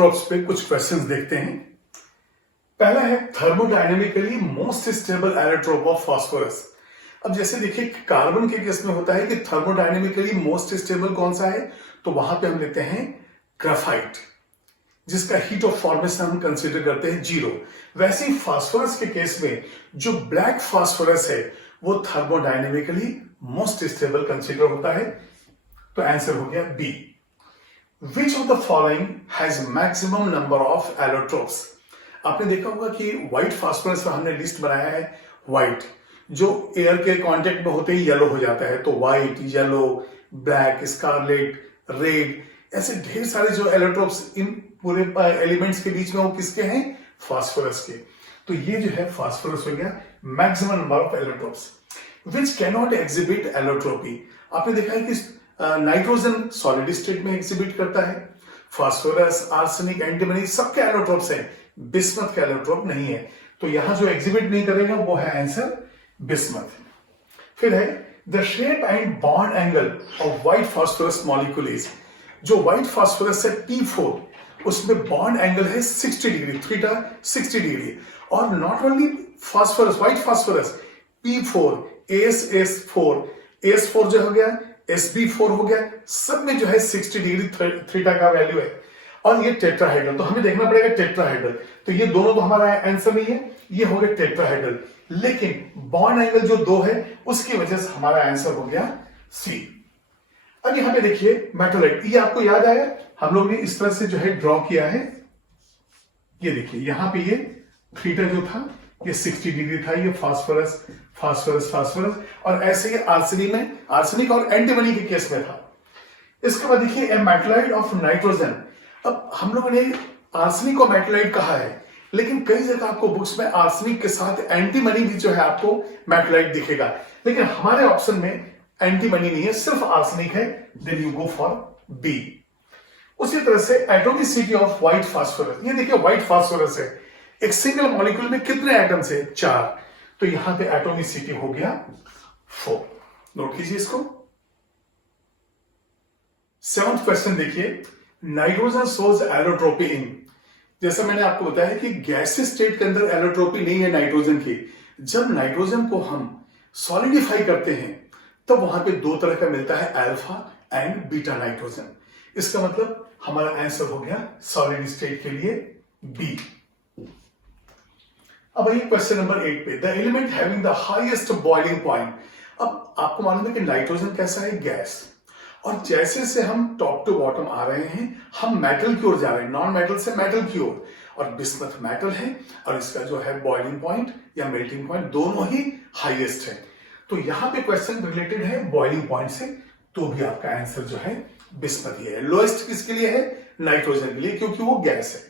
Allotropes पे कुछ questions देखते हैं। पहला है thermodynamically most stable allotrope of phosphorus. अब जैसे देखिए कार्बन के केस में होता है कि थर्मोडायनेमिकली मोस्ट स्टेबल कौन सा है, तो वहां पे हम लेते हैं ग्राफाइट, जिसका हीट ऑफ फॉर्मेशन हम कंसीडर करते हैं 0। वैसे ही फास्फोरस के केस में जो ब्लैक फास्फोरस है वो थर्मोडायनेमिकली मोस्ट स्टेबल कंसीडर होता है। तो आंसर हो गया B. Which of the following has maximum number of allotropes? आपने देखा होगा कि व्हाइट फास्फोरस में हमने लिस्ट बनाया है। व्हाइट जो एयर के कांटेक्ट में होते ही येलो हो जाता है, तो white, yellow, black, scarlet, red, ऐसे ढेर सारे जो एलोट्रोप्स इन पूरे एलिमेंट्स के बीच में वो किसके हैं? फास्फोरस के। तो ये जो है फास्फोरस हो गया maximum number of allotropes. Which cannot exhibit allotropy. आपने देखा है कि नाइट्रोजन सॉलिड स्टेट में एग्जिबिट करता है। फास्फोरस, आर्सेनिक, एंटीमनी सबके एलोट्रोप्स हैं, बिस्मथ का एलोट्रोप नहीं है। तो यहां जो एग्जिबिट नहीं करेगा वो है आंसर बिस्मथ। फिर है the shape and bond angle of white phosphorus molecule is. जो व्हाइट फास्फोरस है P4, उसमें बॉन्ड एंगल है 60 डिग्री, थीटा 60 डिग्री। और not only phosphorus, white phosphorus P4, AS4, AS4 जो हो गया, SB4 हो गया, सब में जो है 60 डिग्री थीटा का वैल्यू है। और ये टेट्राहेड्रल, तो हमें देखना पड़ेगा टेट्राहेड्रल। तो ये दोनों तो हमारा आंसर नहीं है, ये हो गया टेट्राहेड्रल। लेकिन बॉन्ड एंगल जो 2 है उसकी वजह से हमारा आंसर हो गया सी। अब यहां पे देखिए मेटोलाइट, ये आपको याद आया, हम लोग ने इस तरह से जो है ड्रॉ किया है। ये देखिए यहां पे ये थीटा जो था ये 60 डिग्री था, ये फास्फोरस फास्फोरस फास्फोरस, और ऐसे ही आर्सेनिक और एंटीमनी के केस में था। इसके बाद देखिए ए मेटलाइट ऑफ नाइट्रोजन। अब हम लोगों ने आर्सेनिक को मेटलाइट कहा है, लेकिन कई जगह आपको बुक्स में आर्सेनिक के साथ एंटीमनी भी जो है आपको मेटलाइट दिखेगा, लेकिन हमारे ऑप्शन में एंटीमनी नहीं है, सिर्फ आर्सेनिक है। Then you go for B. उसी तरह से एटॉमिसिटी ऑफ व्हाइट फास्फोरस, ये देखिए व्हाइट फास्फोरस है, एक सिंगल मॉलिक्यूल में कितने एटम्स है? 4। तो यहां पे एटॉमिसिटी हो गया 4। नोट कीजिए इसको। 7th क्वेश्चन देखिए, नाइट्रोजन शोज एलोट्रोपी इन। जैसा मैंने आपको बताया कि गैसीय स्टेट के अंदर एलोट्रोपी नहीं है नाइट्रोजन की। जब नाइट्रोजन को हम सॉलिडिफाई करते हैं तब वहां पे 2 तरह का मिलता है, अल्फा एंड बीटा नाइट्रोजन। इसका मतलब हमारा आंसर हो गया सॉलिड स्टेट के लिए बी। अब आइए क्वेश्चन नंबर 8 पे, the element having the highest boiling point. अब आपको मालूम है कि नाइट्रोजन कैसा है? गैस। और जैसे से हम टॉप टू बॉटम आ रहे हैं, हम मेटल की ओर जा रहे हैं, नॉन मेटल से मेटल की ओर, और बिस्मथ मेटल है, और इसका जो है बॉइलिंग पॉइंट या मेल्टिंग पॉइंट दोनों ही हाईएस्ट है। तो यहां पे क्वेश्चन रिलेटेड है बॉइलिंग पॉइंट से, तो भी आपका आंसर जो है बिस्मथ ही है। लोएस्ट किसके लिए है? नाइट्रोजन के लिए, क्योंकि वो गैस है।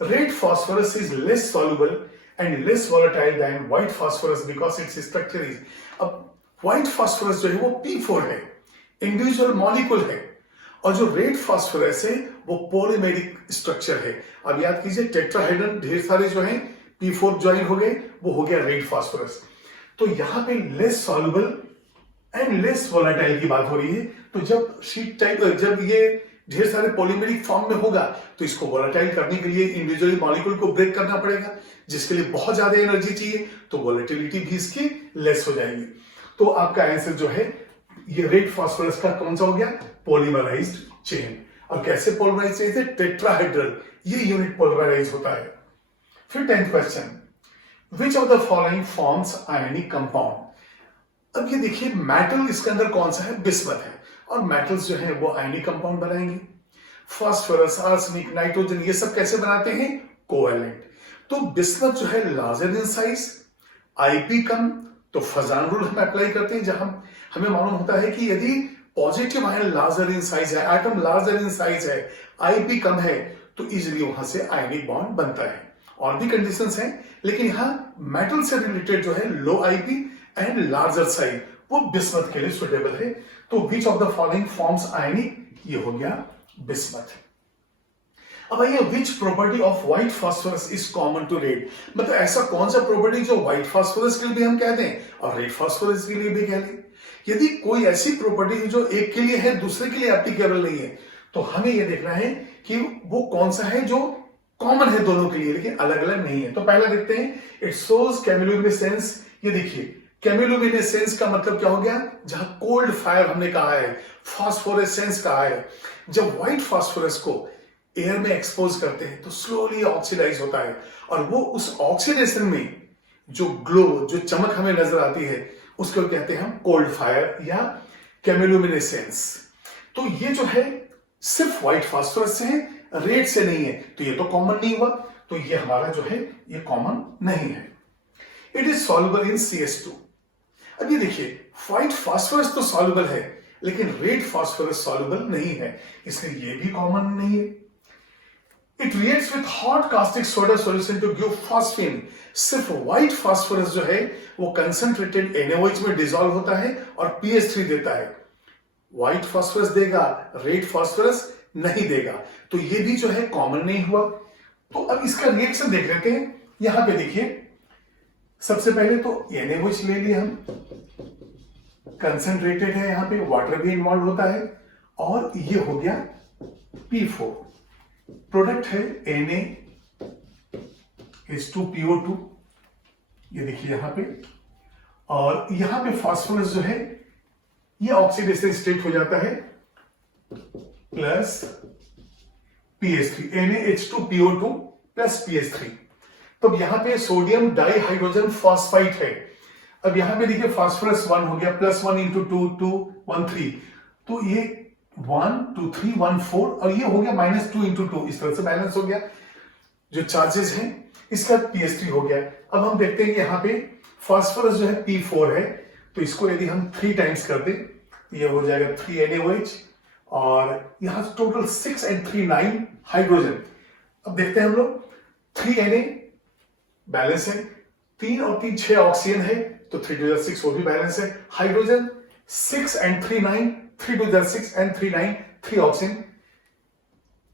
Red phosphorus is less soluble and less volatile than white phosphorus because its structure is। अब white phosphorus जो है वो P4 है, इंडिविजुअल मॉलिक्यूल है, और जो रेड फास्फोरस है वो पॉलीमेरिक स्ट्रक्चर है। अब याद कीजिए टेट्राहेड्रल ढेर सारे जो हैं P4 ज्वाइन हो गए, वो हो गया रेड फास्फोरस। तो यहां पे less soluble and less volatile की बात हो रही है। तो जब शीट टाइप, जब ये ढेर सारे पॉलीमेरिक फॉर्म में होगा, तो इसको वोलेटाइल करने के लिए इंडिविजुअली मॉलिक्यूल को ब्रेक करना पड़ेगा, जिसके लिए बहुत ज्यादा एनर्जी चाहिए, तो वोलेटिलिटी भी इसकी लेस हो जाएगी। तो आपका आंसर जो है ये रेड फास्फोरस का कौन सा हो गया? पॉलीमराइज्ड चेन। और कैसे पॉलीमराइज्ड चेन है? टेट्राहेड्रल, ये यूनिट पॉलीमराइज होता है। फिर 10th question, which of the following forms ionic compound. अब ये देखिए मेटल इसके अंदर कौन सा है? बिस्मथ है, और मेटल्स जो है वो आयनिक कंपाउंड बनाएंगे। फास्फोरस, आर्सेनिक, नाइट्रोजन, ये सब कैसे बनाते हैं? कोवैलेंट। तो बिस्मथ जो है लार्जर इन साइज, आईपी कम, तो फजान रूल हम अप्लाई करते हैं, जहां हमें मालूम होता है कि यदि positive ion larger in size है, एटम लार्जर इन साइज है, आईपी कम है, तो इजिली वहां से आयनिक बॉन्ड बनता है। और भी कंडीशंस हैं, लेकिन यहां मेटल से रिलेटेड जो है low IP and larger size, वो बिस्मथ के लिए सुटेबल है। तो which of the following forms ionic, ये हो गया बिस्मथ। अब आइए, which property of white phosphorus is common to red. मतलब ऐसा कौन सा प्रॉपर्टी जो व्हाइट फास्फोरस के लिए भी हम कह दें और रेड फास्फोरस के लिए भी कह दें। यदि कोई ऐसी प्रॉपर्टी जो एक के लिए है दूसरे के लिए एप्लीकेबल नहीं है, तो हमें यह देखना है कि वो कौन सा है जो कॉमन है दोनों के लिए लेकिन अलग अलग नहीं है। तो पहला देखते हैं, इट शोज कैम्यूलोमिनेसेंस। ये देखिए कैम्यूलोमिनेसेंस का मतलब क्या हो गया, जहां कोल्ड फायर हमने कहा है, फास्फोरेसेंस कहा है। जब व्हाइट फास्फोरस को एयर में एक्सपोज करते हैं तो स्लोली ऑक्सीडाइज होता है और वो उस ऑक्सीडेशन में जो ग्लो, जो चमक हमें नजर आती है उसको कहते हैं हम कोल्ड फायर या कैम्यूलोमिनेसेंस। तो ये जो है सिर्फ व्हाइट फास्फोरस से है, रेड से नहीं है, तो ये तो कॉमन नहीं हुआ, तो ये हमारा जो है ये कॉमन नहीं है। It is soluble in CH2। अब ये देखिए व्हाइट फास्फोरस तो सॉल्युबल है लेकिन रेड फास्फोरस सॉल्युबल नहीं है, इसलिए ये भी कॉमन नहीं है। It reacts with hot caustic soda solution to give phosphine. सिर्फ व्हाइट फास्फोरस जो है वो कंसंट्रेटेड NaOH में डिसॉल्व होता है और pH3 देता है। व्हाइट फास्फोरस देगा, रेड फास्फोरस नहीं देगा, तो ये भी जो है कॉमन नहीं हुआ। तो अब इसका रिएक्शन देख लेते हैं। यहां पे देखिए सबसे पहले तो NaOH ले लिए हम, कंसंट्रेटेड है, यहां पे वाटर भी इन्वॉल्व होता है और ये हो गया P4। प्रोडक्ट है Na(H2PO2), ये देखिए यहां पे, और यहां पे फास्फोरस जो है ये ऑक्सीडेशन स्टेट हो जाता है plus pH3, Na(H2PO2) plus pH3। तो यहां पे सोडियम डाइहाइड्रोजन फॉस्फाइड है। अब यहां पे देखिए फास्फोरस 1 हो गया, +1 × 2 2 1 3, तो ये 1 2 3 1 4 और ये हो गया -2 × 2, इस तरह से बैलेंस हो गया जो चार्जेस हैं। इसका pH3 हो गया। अब हम देखते हैं कि यहाँ पे फास्फोरस जो है P4 है, तो इसको यदि हम 3 टाइम्स कर दें ये हो जाएगा 3 NaOH और यहां टोटल 6 and 3 9 हाइड्रोजन। अब देखते हैं हम लोग 3 Na बैलेंस है, 3 और 3 6 ऑक्सीजन है, तो 3 2 6 वो भी बैलेंस है। हाइड्रोजन 6 and 3 9, 3 2 6 and 3 9 3 ऑक्सीजन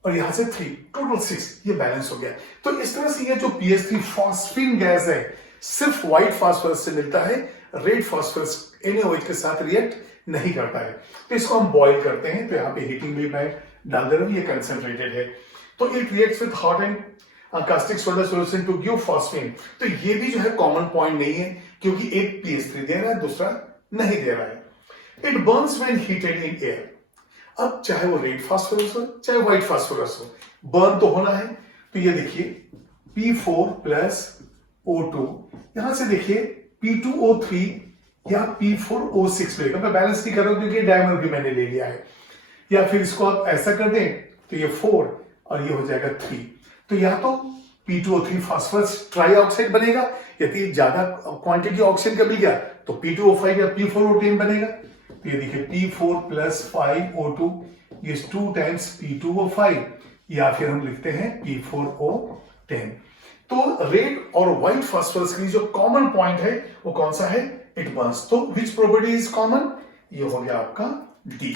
और यहां से 3 टोटल 6, ये बैलेंस हो गया। तो इस तरह से ये जो pH3 फॉस्फीन गैस है सिर्फ व्हाइट फास्फोरस से मिलता है, रेड फास्फोरस NaOH के साथ रिएक्ट नहीं करता है। तो इसको हम बॉइल करते हैं, तो यहाँ पे हीटिंग भी मैं डाल दे रहा हूं, ये कंसंट्रेटेड है। तो it reacts with hot and caustic soda solution to give phosphine. तो ये भी जो है कॉमन पॉइंट नहीं है क्योंकि एक pH3 दे रहा है, दूसरा नहीं दे रहा है। It Burns when heated in air. अब चाहे वो रेड फास्फोरस हो चाहे व्हाइट फास्फोरस हो, बर्न तो होना है। तो ये देखिए P4 + O2, यहां से देखिए P2O3 या P4O6 मिलेगा। मैं बैलेंस नहीं कर रहा हूं क्योंकि डायमर भी मैंने ले लिया है। या फिर इसको आप ऐसा कर दें तो ये 4 और ये हो जाएगा 3। तो या तो P2O3 फास्फोरस ट्राईऑक्साइड बनेगा, यदि ज्यादा क्वांटिटी ऑक्सीजन का मिल गया तो P2O5 या P4O10 बनेगा। तो ये देखिए P4 + 5O2 ये 2 टाइम्स P2O5, या फिर हम लिखते हैं P4O10। तो रेड और व्हाइट फास्फोरस के लिए जो कॉमन पॉइंट है वो कौन सा है, इट बर्न्स। तो विच प्रॉपर्टी इज कॉमन, ये हो गया आपका D।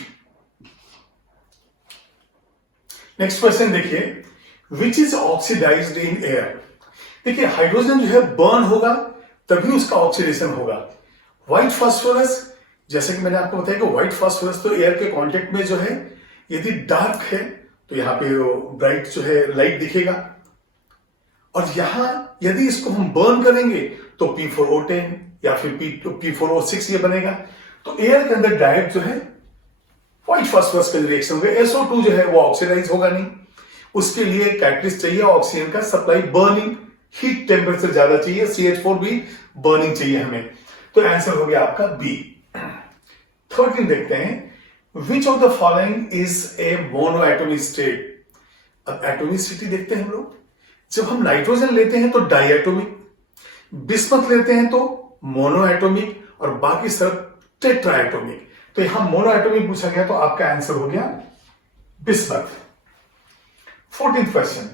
नेक्स्ट क्वेश्चन देखिए, which is oxidized in air. देखिए हाइड्रोजन जो है बर्न होगा तभी उसका ऑक्सीडेशन होगा। व्हाइट फास्फोरस, जैसे कि मैंने आपको बताया कि व्हाइट फास्फोरस तो एयर के कांटेक्ट में जो है यदि डार्क है तो यहां पे ब्राइट जो है लाइट दिखेगा, और यहां यदि इसको हम बर्न करेंगे तो P4O10 या फिर P4O6 ये बनेगा। तो एयर के अंदर डायरेक्ट जो है व्हाइट फास्फोरस का रिएक्शन होगा, SO2 जो है वो ऑक्सीडाइज होगा नहीं, उसके लिए कैटलिस्ट चाहिए ऑक्सीजन का सप्लाई, बर्निंग, हीट टेम्परेचर ज्यादा चाहिए, CH4 भी बर्निंग चाहिए हमें। तो आंसर हो गया आपका B। 13 देखते हैं, विच of the following is a monoatomic state. अब एटॉमिसिटी देखते हैं हम लोग, जब हम नाइट्रोजन लेते हैं तो डाइएटॉमिक, बिस्मथ लेते हैं तो मोनोएटॉमिक और बाकी सब टेट्राएटॉमिक। तो यहां मोनोएटॉमिक पूछा गया तो आपका आंसर हो गया bismuth. 14th question,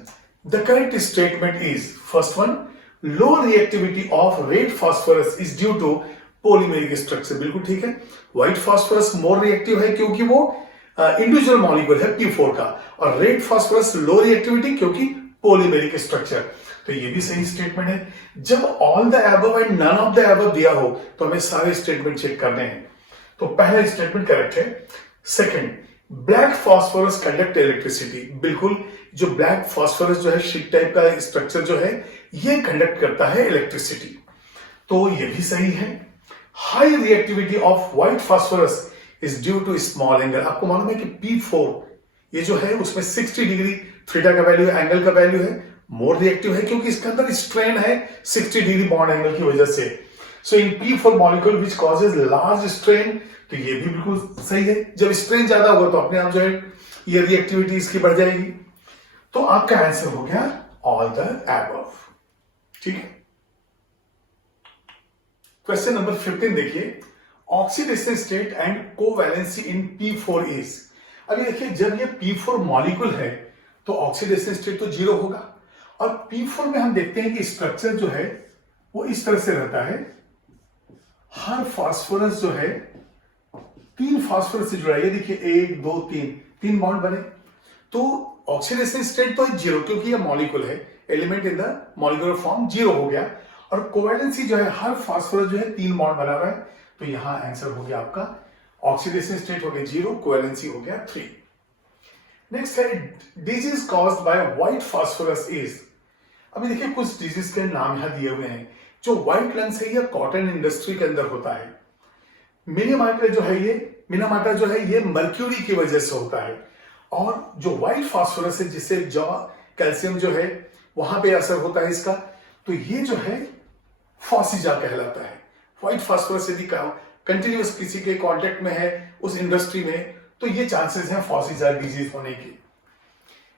the correct statement is, first one, low reactivity of red phosphorus is due to polymeric structure। बिल्कुल ठीक है, व्हाइट फास्फोरस मोर रिएक्टिव है क्योंकि वो इंडिविजुअल मॉलिक्यूल है P4 का, और रेड फास्फोरस लो रिएक्टिविटी क्योंकि पॉलीमेरिक स्ट्रक्चर। तो ये भी सही स्टेटमेंट है। जब all the above and none of the above दिया हो तो हमें सारे स्टेटमेंट चेक करने हैं। तो पहला स्टेटमेंट करेक्ट है। Second, black phosphorus conduct electricity, बिल्कुल जो ब्लैक फॉस्फोरस जो है शीट टाइप का स्ट्रक्चर जो है ये कंडक्ट करता है इलेक्ट्रिसिटी, तो ये भी सही है। High reactivity of white phosphorus is due to small angle. आपको मालूम है कि P4 ये जो है उसमें 60 डिग्री थीटा का वैल्यू है, एंगल का वैल्यू है, मोर रिएक्टिव है क्योंकि इसके अंदर स्ट्रेन है 60 डिग्री बॉन्ड एंगल की वजह से। सो इन P4 molecule which causes large strain, तो ये भी बिल्कुल सही है। जब स्ट्रेन ज्यादा होगा तो अपने आप जो है ये रिएक्टिविटी इसकी बढ़ जाएगी। तो आपका आंसर हो गया ऑल द अबव। ठीक है। क्वेश्चन नंबर 15 देखिए, oxidation state and covalency in P4 is. अभी देखिए जब ये P4 मॉलिक्यूल है तो ऑक्सीडेशन स्टेट तो 0 होगा, और P4 में हम देखते हैं कि स्ट्रक्चर जो है वो इस तरह से रहता है। हर फास्फोरस जो है 3 फास्फोरस से जुड़ा है। ये देखिए 1 2 3 बॉन्ड बने, तो ऑक्सीडेशन स्टेट तो 0 क्योंकि ये मॉलिक्यूल है, element in the molecular form 0 हो गया, और कोवैलेंसी जो है हर फास्फोरस जो है 3 बॉन्ड बना हुआ है, तो यहां आंसर हो गया आपका ऑक्सीडेशन स्टेट हो गया 0, कोवैलेंसी हो गया 3। नेक्स्ट है disease caused by white phosphorus is. अभी देखिए कुछ डिजीज के नाम यहां दिए हुए हैं। जो व्हाइट लंग्स है ये कॉटन इंडस्ट्री के अंदर होता है। मिनीमाटा जो है ये मर्क्यूरी की वजह से होता है, और जो व्हाइट फास्फोरस है जिससे जॉ कैल्शियम जो है वहां पे असर होता है इसका, तो ये जो है फॉसिजा कहलाता है। व्हाइट फास्फोरस यदि कंटिन्यूस किसी के कांटेक्ट में है उस इंडस्ट्री में, तो ये चांसेस हैं फॉसिजा डिजीज होने के।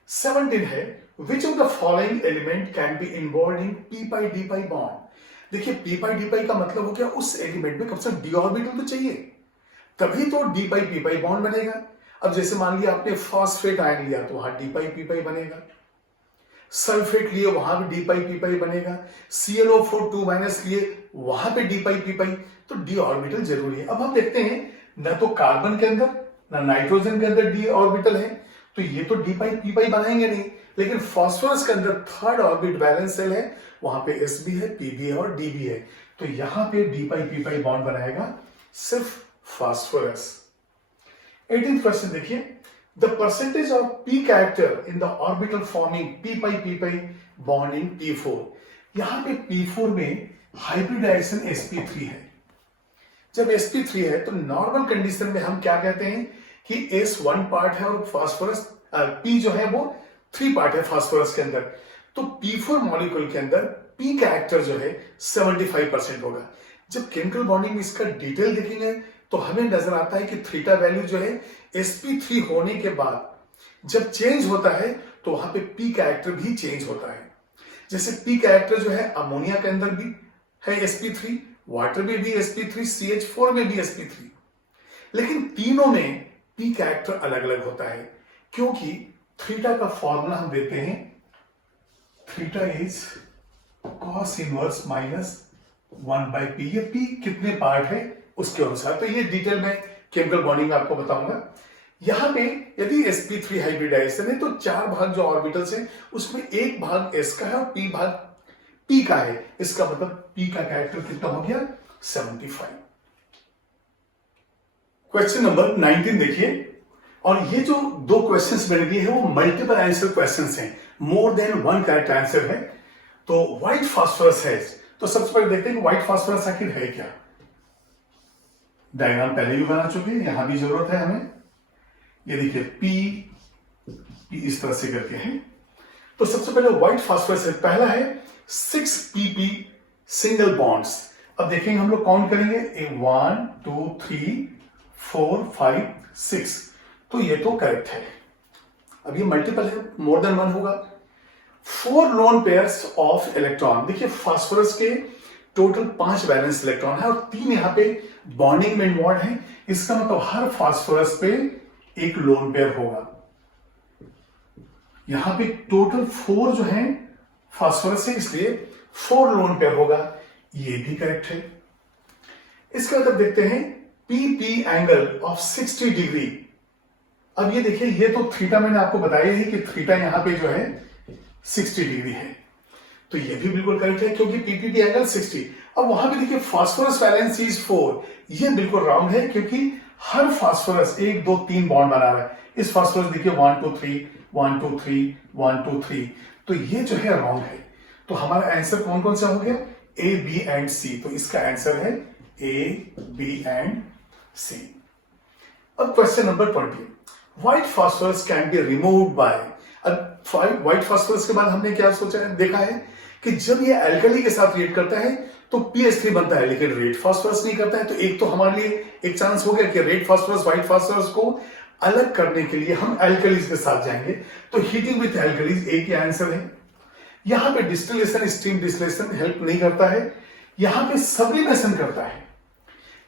17 है विच of the following element can be involve in p pi d pi bond. देखिए p पाई d पाई का मतलब हो गया उस एलिमेंट में कम से कम d ऑर्बिटल तो चाहिए, तभी तो d पाई p पाई बॉन्ड बनेगा। अब जैसे मान लिया आपने फॉस्फेट आयन लिया तो वहां d पाई p पाई बनेगा, सल्फेट लिए वहां भी d पाई p पाई बनेगा, ClO4 2- लिए वहां पे d पाई p पाई, तो d ऑर्बिटल जरूरी है। अब हम देखते हैं ना तो कार्बन के अंदर ना नाइट्रोजन के अंदर d ऑर्बिटल है, तो ये तो d पाई p पाई बनाएंगे नहीं, लेकिन फास्फोरस के अंदर थर्ड ऑर्बिट बैलेंस सेल है, वहां पे s भी है, p भी है और d भी है, तो यहां पे d पाई p पाई बॉन्ड बनाएगा सिर्फ फास्फोरस। 18th क्वेश्चन देखिए, the percentage of p character in the orbital forming p pi bond in P4। यहां पे P4 में हाइब्रिडाइजेशन sp3 है। जब sp3 है तो नॉर्मल कंडीशन में हम क्या कहते हैं कि s 1 पार्ट है और फास्फोरस p जो है वो 3 पार्ट है फास्फोरस के अंदर, तो P4 मॉलिक्यूल के अंदर p कैरेक्टर जो है 75% होगा। जब केमिकल बॉन्डिंग इसका डिटेल देखेंगे तो हमें नजर आता है कि थीटा वैल्यू जो है sp3 होने के बाद जब चेंज होता है तो वहां पे p कैरेक्टर भी चेंज होता है। जैसे p कैरेक्टर जो है अमोनिया के अंदर भी है sp3, वाटर में भी sp3, CH4 में भी sp3, लेकिन तीनों में p कैरेक्टर अलग अलग होता है क्योंकि थीटा का फॉर्मूला हम देते हैं, theta is cos inverse -1/p। ये p कितने पार्ट है उसके अनुसार, तो ये डिटेल में केमिकल बॉन्डिंग आपको बताऊंगा। यहां पे यदि sp3 हाइब्रिडाइजेशन है तो 4 भाग जो ऑर्बिटल्स हैं उसमें 1 भाग s का है और p भाग p का है, इसका मतलब p का कैरेक्टर कितना हो गया 75। क्वेश्चन नंबर 19 देखिए, और ये जो 2 क्वेश्चंस मैंने दिए हैं वो मल्टीपल आंसर क्वेश्चंस हैं, मोर देन 1 करेक्ट आंसर है। तो व्हाइट फास्फोरस है, तो सबसे पहले देखते हैं कि व्हाइट फास्फोरस आखिर है क्या। डायग्राम पहले भी बना चुके हैं, यहां भी जरूरत है हमें। ये देखिए p इस तरह से करके है, तो सबसे पहले व्हाइट फास्फोरस है, पहला है 6pp सिंगल बॉन्ड्स। अब देखेंगे हम लोग काउंट करेंगे 1 2 3 4 5 6, तो ये तो करेक्ट है। अब ये मल्टीपल है, मोर देन 1 होगा। 4 लोन पेयर्स ऑफ इलेक्ट्रॉन, देखिए फास्फोरस के टोटल 5 वैलेंस इलेक्ट्रॉन है और 3 यहां पे बॉन्डिंग में इन्वॉल्व है, इसका मतलब हर फास्फोरस पे एक लोन पेयर होगा। यहां पे टोटल 4 जो है फास्फोरस है, इसलिए 4 लोन पेयर होगा, ये भी करेक्ट है। इसके बाद देखते हैं PP एंगल ऑफ 60 डिग्री। अब ये देखिए, ये तो थीटा मैंने आपको बताया है कि थीटा यहां पे जो है 60 डिग्री है, तो ये भी बिल्कुल करेक्ट है क्योंकि PPP एंगल 60। अब वहां पे देखिए फास्फोरस वैलेंसी इज 4, ये बिल्कुल राउंड है क्योंकि हर फास्फोरस 1 2 3 बॉन्ड बना रहा है। इस फास्फोरस देखिए 1 2 3 1 2 3 1 2 3, तो ये जो है रॉन्ग है। तो हमारा आंसर कौन कौन सा हो गया? ए बी एंड सी। तो इसका आंसर है ए बी एंड सी। अब question number 20, white phosphorus can be removed by. अब व्हाइट फास्फोरस के बाद हमने क्या सोचा है, देखा है कि जब ये एल्कली के साथ रिएक्ट करता है तो पीएच3 बनता है, लेकिन रेड फास्फोरस नहीं करता है। तो एक तो हमारे लिए एक चांस हो गया कि रेड फास्फोरस व्हाइट फास्फोरस को अलग करने के लिए हम एल्कलीज के साथ जाएंगे। तो हीटिंग विथ एल्कलीज एक ही आंसर है। यहां पे डिस्टिलेशन, स्टीम डिस्टिलेशन हेल्प नहीं करता है, यहां पे सब्लिमेशन करता है,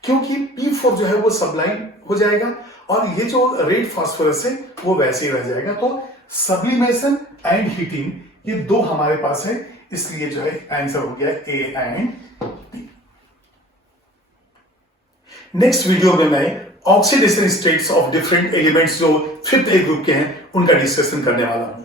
क्योंकि P4 जो है वो सबलाइन हो जाएगा और ये जो रेड फास्फोरस है वो वैसे ही रह जाएगा। तो सब्लिमेशन एंड हीटिंग ये दो हमारे पास है, इसलिए जो है आंसर हो गया A and B. Next video में मैं oxidation states of different elements जो 5th ए ग्रुप के हैं उनका डिस्कशन करने वाला हूं।